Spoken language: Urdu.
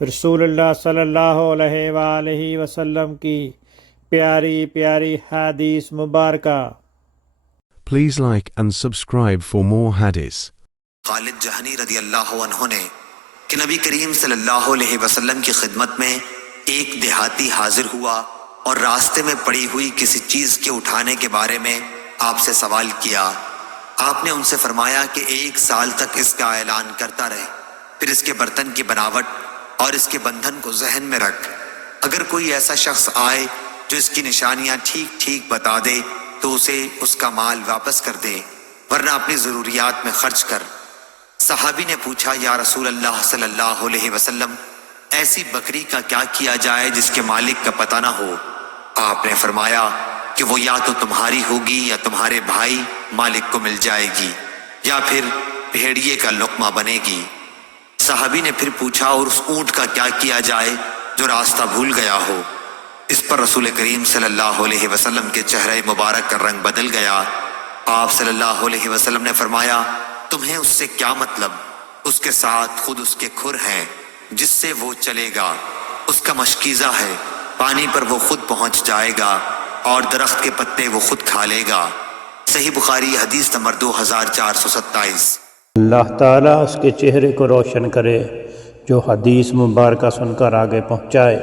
رسول اللہ صلی اللہ علیہ وآلہ وسلم کی پیاری پیاری حدیث مبارکہ۔ Please like and subscribe for more hadiths. خالد جہنی رضی اللہ عنہ نے کہ نبی کریم صلی اللہ علیہ وسلم کی خدمت میں ایک دیہاتی حاضر ہوا اور راستے میں پڑی ہوئی کسی چیز کے اٹھانے کے بارے میں آپ سے سوال کیا۔ آپ نے ان سے فرمایا کہ 1 سال تک اس کا اعلان کرتا رہے، پھر اس کے برتن کی بناوٹ اور اس کے بندھن کو ذہن میں رکھ۔ اگر کوئی ایسا شخص آئے جو اس کی نشانیاں ٹھیک ٹھیک بتا دے تو اسے اس کا مال واپس کر دے، ورنہ اپنی ضروریات میں خرچ کر۔ صحابی نے پوچھا، یا رسول اللہ صلی اللہ علیہ وسلم، ایسی بکری کا کیا کیا جائے جس کے مالک کا پتہ نہ ہو؟ آپ نے فرمایا کہ وہ یا تو تمہاری ہوگی یا تمہارے بھائی مالک کو مل جائے گی، یا پھر بھیڑیے کا لقمہ بنے گی۔ صحابی نے پھر پوچھا، اور اس اونٹ کا کیا کیا جائے جو راستہ بھول گیا ہو؟ اس پر رسول کریم صلی اللہ علیہ وسلم کے چہرے مبارک کا رنگ بدل گیا۔ آپ صلی اللہ علیہ وسلم نے فرمایا، تمہیں اس سے کیا مطلب؟ اس کے ساتھ خود اس کے کھر ہیں جس سے وہ چلے گا، اس کا مشکیزہ ہے، پانی پر وہ خود پہنچ جائے گا اور درخت کے پتے وہ خود کھا لے گا۔ صحیح بخاری حدیث نمبر 2427۔ اللہ تعالیٰ اس کے چہرے کو روشن کرے جو حدیث مبارکہ سن کر آگے پہنچائے۔